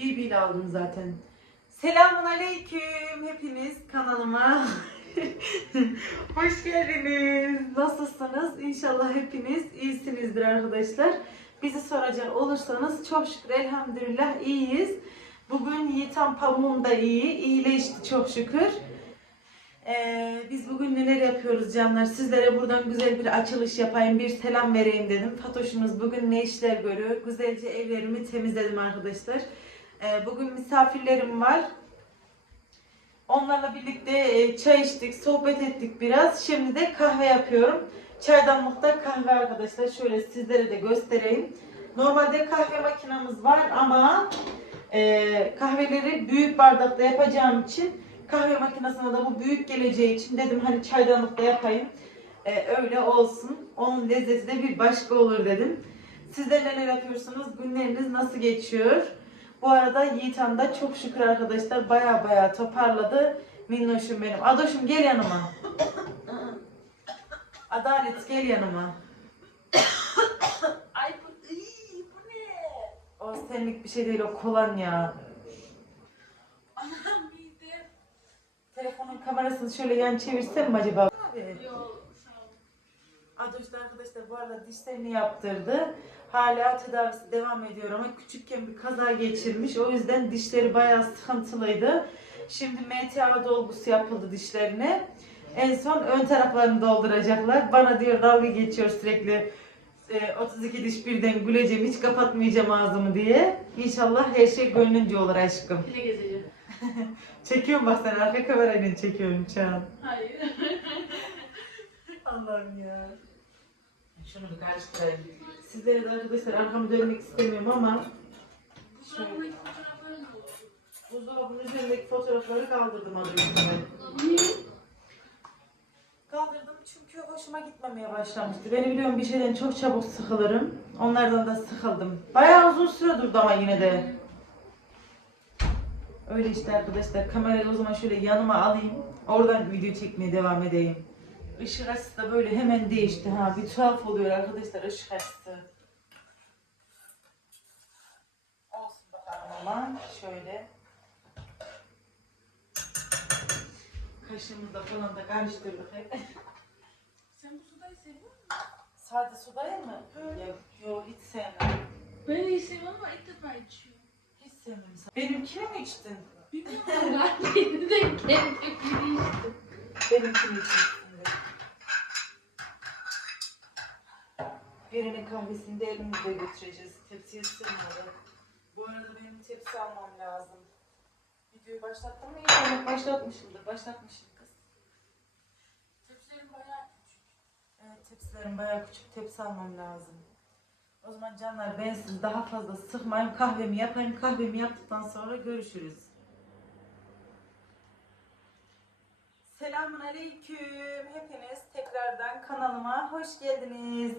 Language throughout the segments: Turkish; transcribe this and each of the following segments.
BB ile aldım zaten. Selamun aleyküm hepiniz kanalıma. Hoş geldiniz. Nasılsınız? İnşallah hepiniz iyisinizdir arkadaşlar. Bizi soracak olursanız çok şükür elhamdülillah iyiyiz. Bugün Yiğitan pamuğum da iyi. iyileşti çok şükür. Ee, biz bugün neler yapıyoruz canlar? Sizlere buradan güzel bir açılış yapayım, bir selam vereyim dedim. Fatoş'umuz bugün ne işler görüyor? Güzelce evlerimi temizledim arkadaşlar. Bugün misafirlerim var. Onlarla birlikte e, çay içtik, sohbet ettik biraz. Şimdi de kahve yapıyorum. Çaydanlıkta kahve arkadaşlar. Şöyle sizlere de göstereyim. Normalde kahve makinamız var ama e, kahveleri büyük bardakta yapacağım için kahve makinesine de bu büyük geleceği için dedim hani çaydanlıkta yapayım. E, öyle olsun. Onun lezzeti de bir başka olur dedim. Sizler neler yapıyorsunuz? Günleriniz nasıl geçiyor? Bu arada Yiğitan da çok şükür arkadaşlar baya baya toparladı. Minnoşum benim. Adoşum gel yanıma. Adalet gel yanıma. Ay bu, ıy, bu ne? O senlik bir şey değil o kolonya. Anam midem. Telefonun kamerasını şöyle yan çevirsem mi acaba? Abi. Yok sağ ol. Adoş da arkadaşlar bu arada dişlerini yaptırdı. Hala tedavisi devam ediyor ama küçükken bir kaza geçirmiş. O yüzden dişleri bayağı sıkıntılıydı. Şimdi MTA dolgusu yapıldı dişlerine. En son ön taraflarını dolduracaklar. Bana diyor dalga geçiyor sürekli. e, 32 diş birden güleceğim hiç kapatmayacağım ağzımı diye. İnşallah her şey gönlünce olur aşkım. Yine gezeceğim. Çekiyorum bak sen arka kamerayla çekiyorum Çağan. Hayır. Allah'ım ya. Şunu bir karıştırayım. Sizlere de arkadaşlar arkamı dönmek istemiyorum ama oldu? buzdolabının üzerindeki fotoğrafları kaldırdım az önce. Kaldırdım çünkü hoşuma gitmemeye başlamıştı. Beni biliyorum bir şeyden çok çabuk sıkılırım. Onlardan da sıkıldım. Bayağı uzun süre durdu ama yine de. Öyle işte arkadaşlar. Kamerayı o zaman şöyle yanıma alayım. Oradan video çekmeye devam edeyim. Işık açısı da böyle hemen değişti ha. Bir tuhaf oluyor arkadaşlar ışık açısı. Olsun bakalım ama şöyle. Kaşığımızla falan da karıştırdık hep. Sen bu sodayı seviyor musun? Sade sodaya mı? Yok, yok hiç sevmem. Ben iyi seviyorum ama ilk defa içiyorum. Hiç sevmem. Benimkini mi içtin? Bilmiyorum ben de kendim içtim. Benimkini içmişsin Birinin kahvesini de elimizde götüreceğiz. Tepsiye sığmadı. Bu arada benim tepsi almam lazım. Videoyu başlattım mı? İnşallah başlatmışımdır. Başlatmışım kız. Tepsilerim bayağı küçük. Evet tepsilerim bayağı küçük. Tepsi almam lazım. O zaman canlar ben sizi daha fazla sıkmayayım. Kahvemi yapayım. Kahvemi yaptıktan sonra görüşürüz. Selamun Aleyküm. Hepiniz tekrardan kanalıma hoş geldiniz.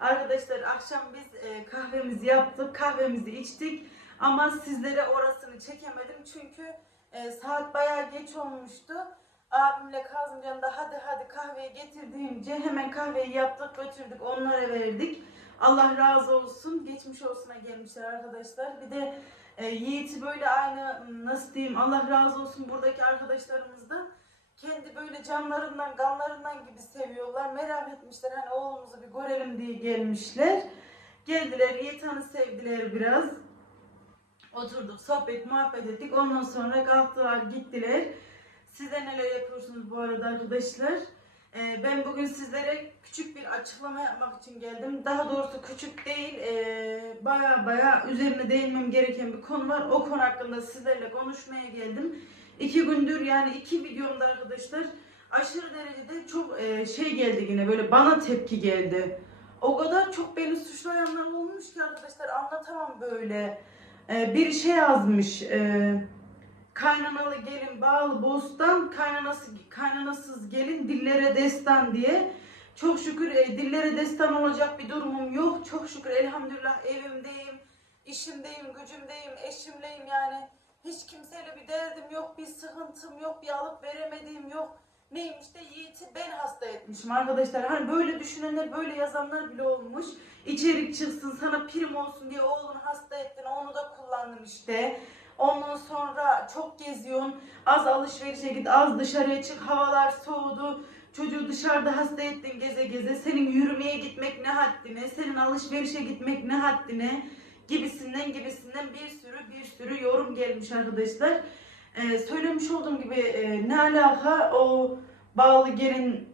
Arkadaşlar akşam biz e, kahvemizi yaptık. Kahvemizi içtik. Ama sizlere orasını çekemedim. Çünkü e, saat bayağı geç olmuştu. Abimle Kazımcan da hadi hadi kahveyi getir deyince hemen kahveyi yaptık götürdük onlara verdik. Allah razı olsun. Geçmiş olsuna gelmişler arkadaşlar. Bir de e, Yiğit'i böyle aynı nasıl diyeyim Allah razı olsun buradaki arkadaşlarımız da kendi böyle canlarından kanlarından gibi seviyorlar. Merak etmişler hani oğlumuzu bir görelim diye gelmişler. Geldiler Yiğit'i sevdiler biraz. Oturduk sohbet muhabbet ettik. Ondan sonra kalktılar gittiler. Size neler yapıyorsunuz bu arada arkadaşlar? Ee, ben bugün sizlere küçük bir açıklama yapmak için geldim. Daha doğrusu küçük değil, ee, baya baya üzerine değinmem gereken bir konu var. O konu hakkında sizlerle konuşmaya geldim. İki gündür yani iki videomda arkadaşlar aşırı derecede çok ee, şey geldi yine böyle bana tepki geldi. O kadar çok beni suçlayanlar olmuş ki arkadaşlar anlatamam böyle. Ee, bir şey yazmış. ee, kaynanalı gelin bağlı bostan kaynanası kaynanasız gelin dillere destan diye çok şükür e, dillere destan olacak bir durumum yok çok şükür elhamdülillah evimdeyim işimdeyim gücümdeyim eşimleyim yani hiç kimseyle bir derdim yok bir sıkıntım yok bir alıp veremediğim yok Neymiş de Yiğit'i ben hasta etmişim arkadaşlar. Hani böyle düşünenler, böyle yazanlar bile olmuş. İçerik çıksın, sana prim olsun diye oğlunu hasta ettin, onu da kullandın işte. Ondan sonra çok geziyorsun, az alışverişe git, az dışarıya çık, havalar soğudu. Çocuğu dışarıda hasta ettin geze geze. Senin yürümeye gitmek ne haddine, senin alışverişe gitmek ne haddine gibisinden gibisinden bir sürü bir sürü yorum gelmiş arkadaşlar. Ee, söylemiş olduğum gibi e, ne alaka o bağlı gelin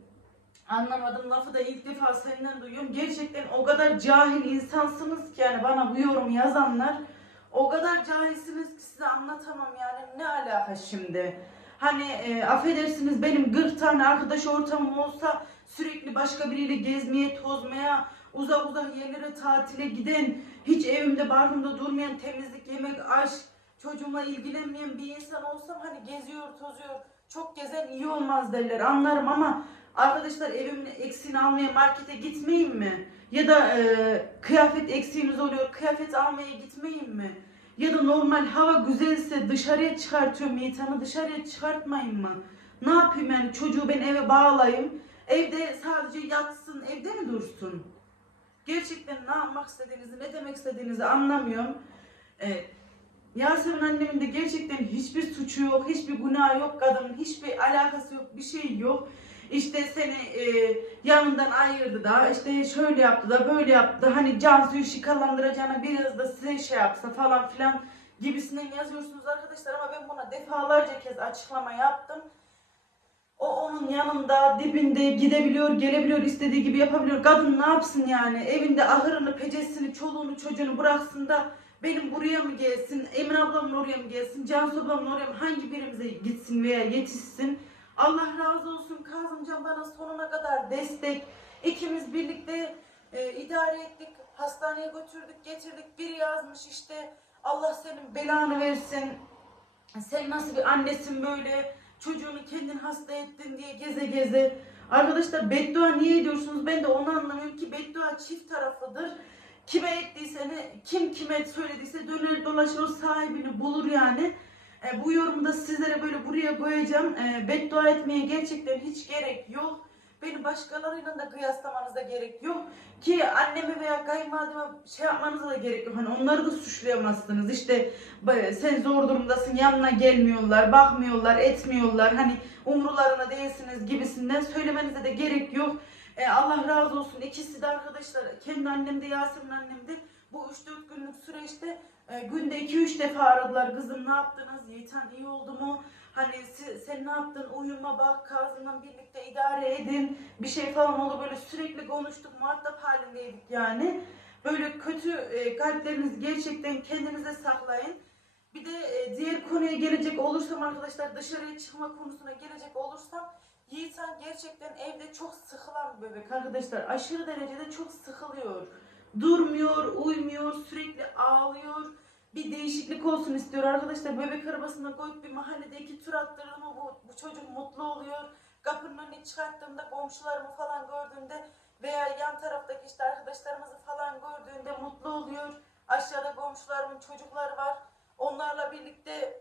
anlamadım lafı da ilk defa senden duyuyorum. Gerçekten o kadar cahil insansınız ki yani bana bu yorum yazanlar o kadar cahilsiniz ki size anlatamam yani ne alaka şimdi. Hani e, affedersiniz benim 40 tane arkadaş ortamım olsa sürekli başka biriyle gezmeye, tozmaya, uzak uzak yerlere tatile giden, hiç evimde barkımda durmayan, temizlik, yemek, aşk, çocuğumla ilgilenmeyen bir insan olsam hani geziyor, tozuyor, çok gezen iyi olmaz derler anlarım ama arkadaşlar evimin eksiğini almaya markete gitmeyeyim mi? Ya da e, kıyafet eksiğimiz oluyor, kıyafet almaya gitmeyeyim mi? Ya da normal hava güzelse dışarıya çıkartıyorum Yiğitan'ı dışarıya çıkartmayayım mı? Ne yapayım yani çocuğu ben eve bağlayayım. Evde sadece yatsın, evde mi dursun? Gerçekten ne yapmak istediğinizi, ne demek istediğinizi anlamıyorum. Ee, Yasemin annemin de gerçekten hiçbir suçu yok, hiçbir günahı yok kadının, hiçbir alakası yok, bir şey yok. İşte seni e, yanından ayırdı da, işte şöyle yaptı da, böyle yaptı da, hani Cansu'yu şikalandıracağına biraz da size şey yapsa falan filan gibisinden yazıyorsunuz arkadaşlar ama ben buna defalarca kez açıklama yaptım. O onun yanında, dibinde gidebiliyor, gelebiliyor, istediği gibi yapabiliyor. Kadın ne yapsın yani? Evinde ahırını, pecesini, çoluğunu, çocuğunu bıraksın da benim buraya mı gelsin, Emine ablamın oraya mı gelsin, Cansu ablamın oraya mı, hangi birimize gitsin veya yetişsin. Allah razı olsun Kazımcan bana sonuna kadar destek. İkimiz birlikte e, idare ettik, hastaneye götürdük, getirdik. Biri yazmış işte Allah senin belanı versin. Sen nasıl bir annesin böyle? Çocuğunu kendin hasta ettin diye geze geze. Arkadaşlar beddua niye ediyorsunuz? Ben de onu anlamıyorum ki beddua çift taraflıdır. Kime ettiyse ne, kim kime söylediyse döner dolaşır o sahibini bulur yani. E, bu yorumu da sizlere böyle buraya koyacağım. E, beddua etmeye gerçekten hiç gerek yok. Beni başkalarıyla da kıyaslamanıza gerek yok. Ki annemi veya kayınvalideme şey yapmanıza da gerek yok. Hani onları da suçlayamazsınız. İşte sen zor durumdasın yanına gelmiyorlar, bakmıyorlar, etmiyorlar. Hani umrularına değilsiniz gibisinden söylemenize de gerek yok. E, Allah razı olsun. İkisi de arkadaşlar kendi annem de Yasemin annem de bu 3-4 günlük süreçte e, günde 2-3 defa aradılar. Kızım ne yaptınız? Yiğitan iyi oldu mu? Hani sen ne yaptın? Uyuma bak, Kazım'la birlikte idare edin. Bir şey falan oldu böyle sürekli konuştuk, muhatap halindeydik yani. Böyle kötü e, kalplerinizi gerçekten kendinize saklayın. Bir de e, diğer konuya gelecek olursam arkadaşlar dışarıya çıkma konusuna gelecek olursam Yiğitan gerçekten evde çok sıkılan bir bebek arkadaşlar. Aşırı derecede çok sıkılıyor. Durmuyor, uymuyor, sürekli ağlıyor. Bir değişiklik olsun istiyor arkadaşlar. Bebek arabasına koyup bir mahallede iki tur attırdım mı bu, bu çocuk mutlu oluyor. Kapının önüne çıkarttığımda komşularımı falan gördüğünde veya yan taraftaki işte arkadaşlarımızı falan gördüğünde mutlu oluyor. Aşağıda komşularımın çocukları var. Onlarla birlikte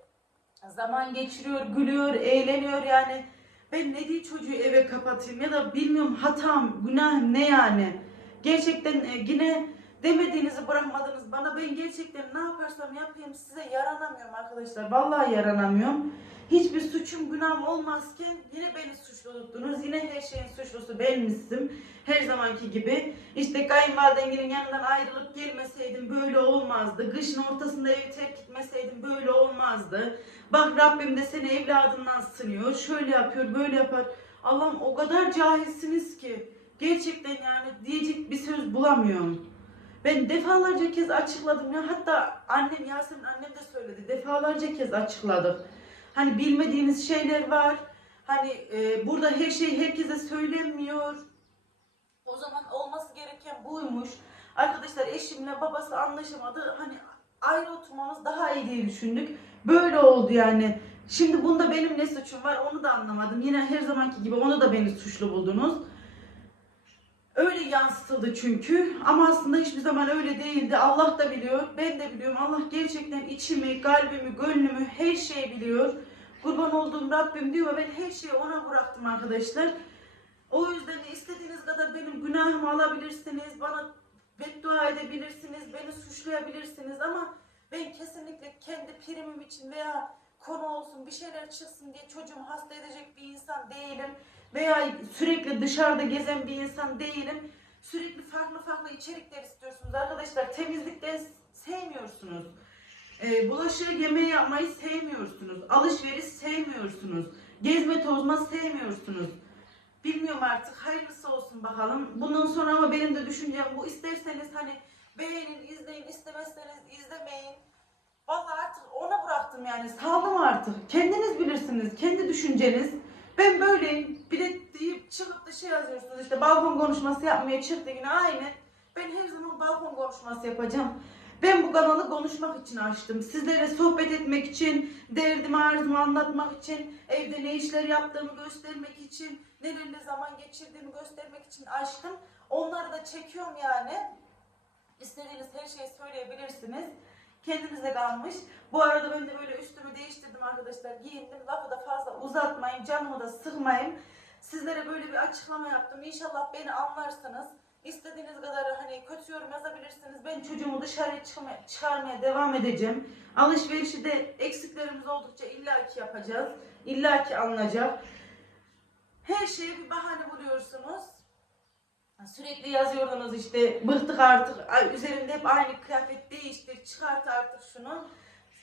zaman geçiriyor, gülüyor, eğleniyor yani. Ben ne diye çocuğu eve kapatayım ya da bilmiyorum hatam, günahım ne yani. Gerçekten e, yine demediğinizi bırakmadınız bana. Ben gerçekten ne yaparsam yapayım size yaranamıyorum arkadaşlar. Vallahi yaranamıyorum. Hiçbir suçum günahım olmazken yine beni suçlu tuttunuz. Yine her şeyin suçlusu benmişsim. Her zamanki gibi. İşte kayınvalidemgilin yanından ayrılıp gelmeseydim böyle olmazdı. Kışın ortasında evi terk etmeseydim böyle olmazdı. Bak Rabbim de seni evladından sınıyor. Şöyle yapıyor, böyle yapar. Allah'ım o kadar cahilsiniz ki. Gerçekten yani diyecek bir söz bulamıyorum. Ben defalarca kez açıkladım ya. Hatta annem Yasemin annem de söyledi. Defalarca kez açıkladık. Hani bilmediğiniz şeyler var. Hani e, burada her şey herkese söylenmiyor. O zaman olması gereken buymuş. Arkadaşlar eşimle babası anlaşamadı. Hani ayrı oturmamız daha iyi diye düşündük. Böyle oldu yani. Şimdi bunda benim ne suçum var onu da anlamadım. Yine her zamanki gibi onu da beni suçlu buldunuz. Öyle yansıtıldı çünkü ama aslında hiçbir zaman öyle değildi. Allah da biliyor, ben de biliyorum. Allah gerçekten içimi, kalbimi, gönlümü, her şeyi biliyor. Kurban olduğum Rabbim diyor ben her şeyi ona bıraktım arkadaşlar. O yüzden de istediğiniz kadar benim günahımı alabilirsiniz. Bana beddua edebilirsiniz. Beni suçlayabilirsiniz ama ben kesinlikle kendi primim için veya konu olsun bir şeyler çıksın diye çocuğumu hasta edecek bir insan değilim. Veya sürekli dışarıda gezen bir insan değilim. Sürekli farklı farklı içerikler istiyorsunuz arkadaşlar. Temizlikten sevmiyorsunuz. Ee, bulaşığı yemeği yapmayı sevmiyorsunuz. Alışveriş sevmiyorsunuz. Gezme tozma sevmiyorsunuz. Bilmiyorum artık hayırlısı olsun bakalım. Bundan sonra ama benim de düşüncem bu. İsterseniz hani beğenin, izleyin, istemezseniz izlemeyin. Vallahi artık ona bıraktım yani. Saldım artık. Kendiniz bilirsiniz. Kendi düşünceniz. Ben böyleyim. De deyip çıkıp da şey yazıyorsunuz işte balkon konuşması yapmaya çıktı yine aynı. Ben her zaman balkon konuşması yapacağım. Ben bu kanalı konuşmak için açtım. Sizlere sohbet etmek için, derdimi arzımı anlatmak için, evde ne işler yaptığımı göstermek için, nelerle zaman geçirdiğimi göstermek için açtım. Onları da çekiyorum yani. İstediğiniz her şeyi söyleyebilirsiniz. Kendinize kalmış. Bu arada ben de böyle üstümü değiştirdim arkadaşlar. Giyindim. Lafı da fazla uzatmayayım. Canımı da sıkmayayım. Sizlere böyle bir açıklama yaptım. İnşallah beni anlarsınız. İstediğiniz kadar hani kötü yorum yazabilirsiniz. Ben çocuğumu dışarıya çıkmaya, çıkarmaya devam edeceğim. Alışverişi de eksiklerimiz oldukça illaki yapacağız. İllaki alınacak. Her şeye bir bahane buluyorsunuz. Sürekli yazıyordunuz işte bıktık artık üzerinde hep aynı kıyafet değiştir çıkart artık şunu.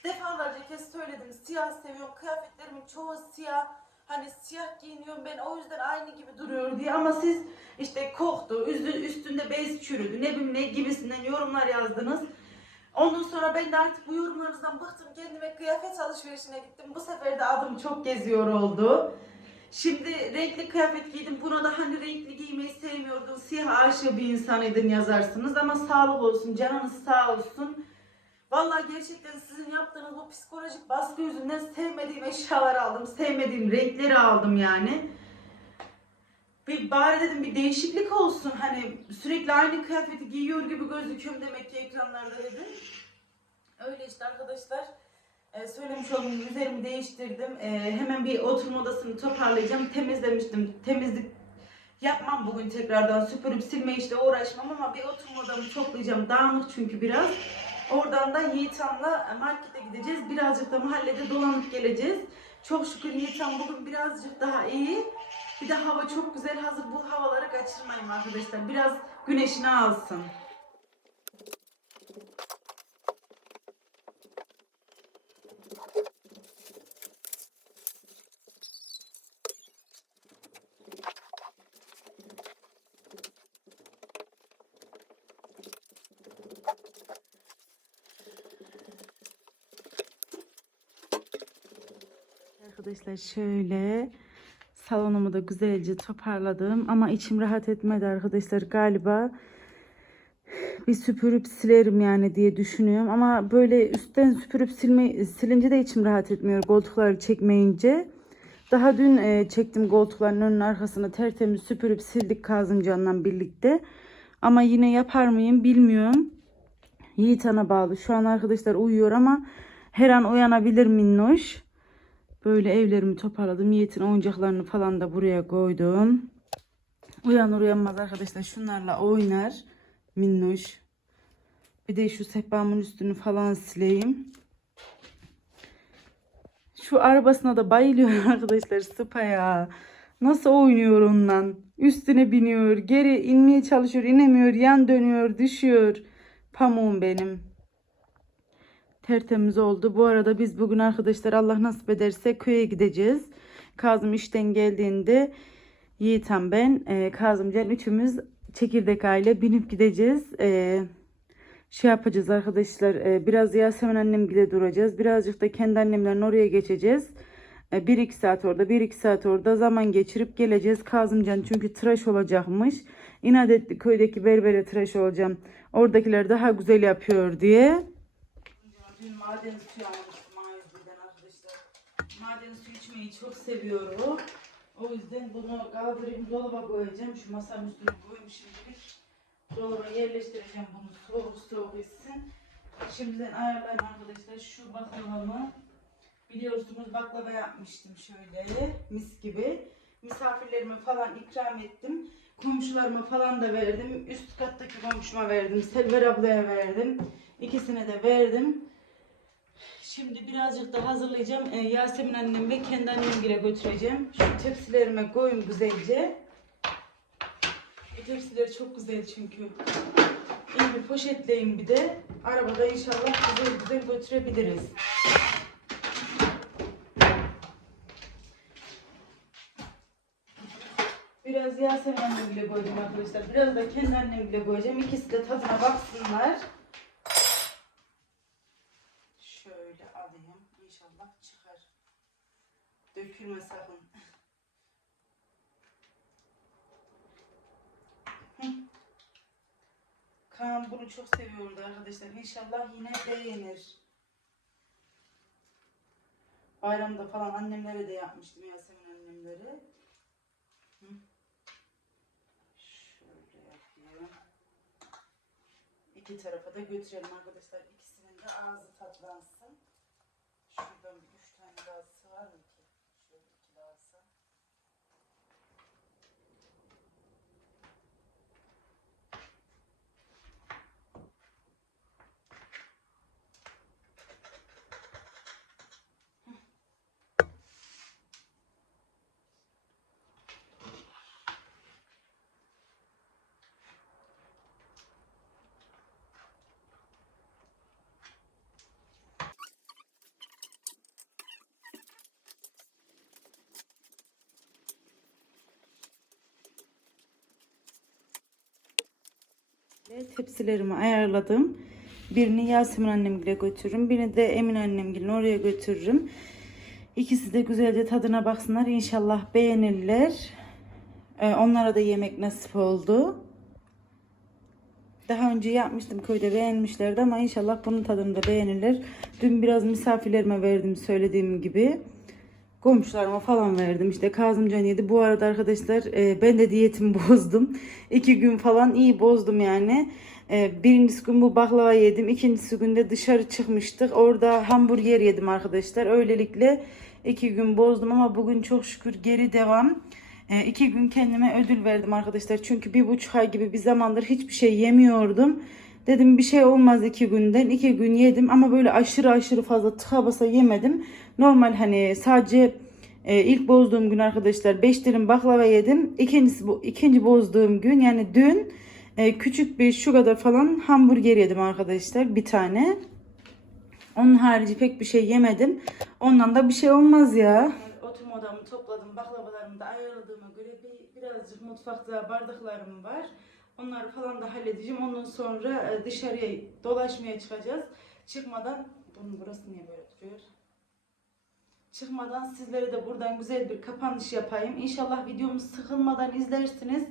Defalarca kez söyledim siyah seviyorum kıyafetlerimin çoğu siyah. Hani siyah giyiniyorum ben o yüzden aynı gibi duruyor diye ama siz işte koktu, üstü, üstünde bez çürüdü ne bileyim ne gibisinden yorumlar yazdınız. Ondan sonra ben de artık bu yorumlarınızdan bıktım kendime kıyafet alışverişine gittim. Bu sefer de adım çok geziyor oldu. Şimdi renkli kıyafet giydim. Buna da hani renkli giymeyi sevmiyordun. Siyah aşığı bir insanıydın yazarsınız. Ama sağlık olsun, canınız sağ olsun. Vallahi gerçekten sizin yaptığınız bu psikolojik baskı yüzünden sevmediğim eşyaları aldım. Sevmediğim renkleri aldım yani. Bir bari dedim bir değişiklik olsun. Hani sürekli aynı kıyafeti giyiyor gibi gözüküyorum demek ki ekranlarda dedim. Öyle işte arkadaşlar. Ee, söylemiş olduğum üzerimi değiştirdim. Ee, hemen bir oturma odasını toparlayacağım. Temizlemiştim. Temizlik yapmam bugün tekrardan. Süpürüp silme işte uğraşmam ama bir oturma odamı toplayacağım. Dağınık çünkü biraz. Oradan da Yiğitan'la markete gideceğiz. Birazcık da mahallede dolanıp geleceğiz. Çok şükür Yiğitan bugün birazcık daha iyi. Bir de hava çok güzel. Hazır bu havaları kaçırmayayım arkadaşlar. Biraz güneşini alsın. Arkadaşlar şöyle salonumu da güzelce toparladım ama içim rahat etmedi arkadaşlar galiba bir süpürüp silerim yani diye düşünüyorum ama böyle üstten süpürüp silme, silince de içim rahat etmiyor koltukları çekmeyince. Daha dün e, çektim koltukların önünün arkasını tertemiz süpürüp sildik Kazımcan'la birlikte. Ama yine yapar mıyım bilmiyorum. Yiğit ana bağlı. Şu an arkadaşlar uyuyor ama her an uyanabilir minnoş. Böyle evlerimi toparladım. Yiğit'in oyuncaklarını falan da buraya koydum. Uyanır uyanmaz arkadaşlar şunlarla oynar. Minnoş. Bir de şu sehpamın üstünü falan sileyim. Şu arabasına da bayılıyor arkadaşlar sıpa ya. Nasıl oynuyor ondan? Üstüne biniyor, geri inmeye çalışıyor, inemiyor, yan dönüyor, düşüyor. Pamuğum benim. Tertemiz oldu. Bu arada biz bugün arkadaşlar Allah nasip ederse köye gideceğiz. Kazım işten geldiğinde Yiğitan ben, e, Kazımcan üçümüz çekirdek aile binip gideceğiz. E, şey yapacağız arkadaşlar. E, biraz Yasemin annemgile duracağız. Birazcık da kendi annemlerin oraya geçeceğiz. E, 1-2 saat orada, 1-2 saat orada zaman geçirip geleceğiz. Kazımcan çünkü tıraş olacakmış. İnat etti köydeki berbere tıraş olacağım. Oradakiler daha güzel yapıyor diye. Maden suyu almıştım A101'den arkadaşlar. Maden suyu içmeyi çok seviyorum. O yüzden bunu kaldırayım dolaba koyacağım. Şu masanın üstüne koyayım şimdilik. Dolaba yerleştireceğim bunu soğuk soğuk içsin. Şimdiden ayarlayayım arkadaşlar şu baklavamı. Biliyorsunuz baklava yapmıştım şöyle mis gibi. Misafirlerime falan ikram ettim. Komşularıma falan da verdim. Üst kattaki komşuma verdim. Selver ablaya verdim. İkisine de verdim. Şimdi birazcık da hazırlayacağım. Ee, Yasemin annem ve kendi annemgile götüreceğim. Şu tepsilerime koyun güzelce. Bu tepsiler çok güzel çünkü. İyi bir poşetleyin bir de. Arabada inşallah güzel güzel götürebiliriz. Biraz Yasemin annem bile koyacağım arkadaşlar. Biraz da kendi annem bile koyacağım. İkisi de tadına baksınlar. Şöyle alayım. İnşallah çıkar. Dökülme sakın. Kaan bunu çok seviyordu arkadaşlar. İnşallah yine beğenir. Bayramda falan annemlere de yapmıştım Yasemin annemlere. Hı. Şöyle yapayım. İki tarafa da götürelim arkadaşlar. İkisinin de ağzı tatlansın. Washington Tepsilerimi ayarladım. Birini Yasemin annemgile götürürüm. Birini de Emin annemgilin oraya götürürüm. İkisi de güzelce tadına baksınlar. İnşallah beğenirler. Ee, onlara da yemek nasip oldu. Daha önce yapmıştım köyde beğenmişlerdi ama inşallah bunun tadını da beğenirler. Dün biraz misafirlerime verdim söylediğim gibi. Komşularıma falan verdim. İşte Kazımcan yedi. Bu arada arkadaşlar e, ben de diyetimi bozdum. İki gün falan iyi bozdum yani. E, birincisi gün bu baklava yedim. İkincisi günde dışarı çıkmıştık. Orada hamburger yedim arkadaşlar. Öylelikle iki gün bozdum ama bugün çok şükür geri devam. E, iki gün kendime ödül verdim arkadaşlar. Çünkü bir buçuk ay gibi bir zamandır hiçbir şey yemiyordum. Dedim bir şey olmaz iki günden. iki gün yedim ama böyle aşırı aşırı fazla tıka basa yemedim. Normal hani sadece e, ilk bozduğum gün arkadaşlar 5 dilim baklava yedim. İkincisi bu ikinci bozduğum gün yani dün e, küçük bir şu kadar falan hamburger yedim arkadaşlar bir tane. Onun harici pek bir şey yemedim. Ondan da bir şey olmaz ya. Oturma odamı topladım. Baklavalarımı da ayarladığıma göre bir, birazcık mutfakta bardaklarım var. Onları falan da halledeceğim. Ondan sonra e, dışarıya dolaşmaya çıkacağız. Çıkmadan bunun burası niye böyle duruyor? Çıkmadan sizlere de buradan güzel bir kapanış yapayım. İnşallah videomu sıkılmadan izlersiniz.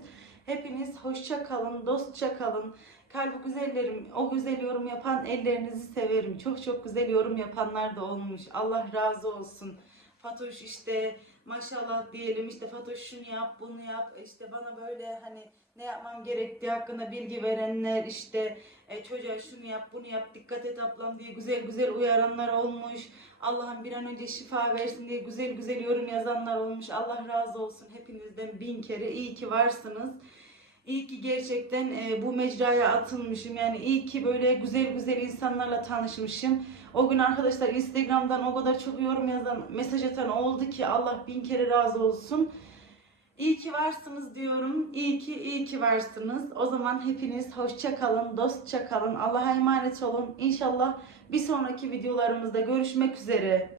Hepiniz hoşça kalın, dostça kalın. Kalbi güzellerim, o güzel yorum yapan ellerinizi severim. Çok çok güzel yorum yapanlar da olmuş. Allah razı olsun. Fatoş işte maşallah diyelim işte Fatoş şunu yap, bunu yap. İşte bana böyle hani ne yapmam gerektiği hakkında bilgi verenler işte e, çocuğa şunu yap, bunu yap, dikkat et ablam diye güzel güzel uyaranlar olmuş. Allah'ım bir an önce şifa versin diye güzel güzel yorum yazanlar olmuş. Allah razı olsun hepinizden bin kere. iyi ki varsınız. İyi ki gerçekten e, bu mecraya atılmışım. Yani iyi ki böyle güzel güzel insanlarla tanışmışım. O gün arkadaşlar Instagram'dan o kadar çok yorum yazan, mesaj atan oldu ki Allah bin kere razı olsun. İyi ki varsınız diyorum. İyi ki iyi ki varsınız. O zaman hepiniz hoşça kalın, dostça kalın. Allah'a emanet olun. İnşallah bir sonraki videolarımızda görüşmek üzere.